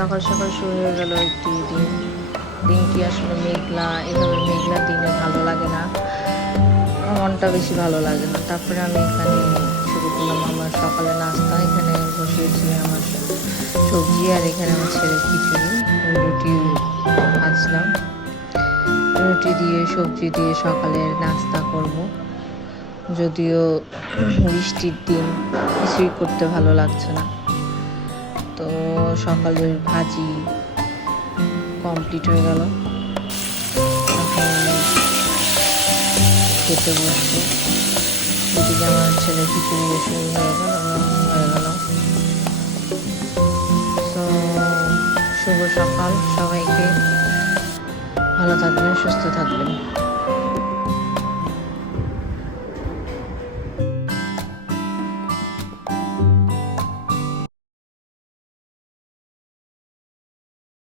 সকাল সকাল শুরু হয়ে গেল একটি দিন। দিনটি আসলে মেঘলা, এভাবে মেঘলা দিনে ভালো লাগে না, মনটা বেশি ভালো লাগে না। তারপরে আমি এখানে শুরু করলাম আমার সকালে নাস্তা। এখানে বসিয়েছি আমার সবজি, আর এখানে আমার ছেলের খিচুড়ি। রুটি ভাজলাম, রুটি দিয়ে সবজি দিয়ে সকালের নাস্তা করব। যদিও বৃষ্টির দিন, কিছুই করতে ভালো লাগছে না। তো সকালের ভাজি কমপ্লিট হয়ে গেল, এখন খেতে বসবো। এদিকে আমার ছেলে খিচুড়ি শুরু হয়ে গেল। তো শুভ সকাল সবাইকে, ভালো থাকবেন, সুস্থ থাকবেন।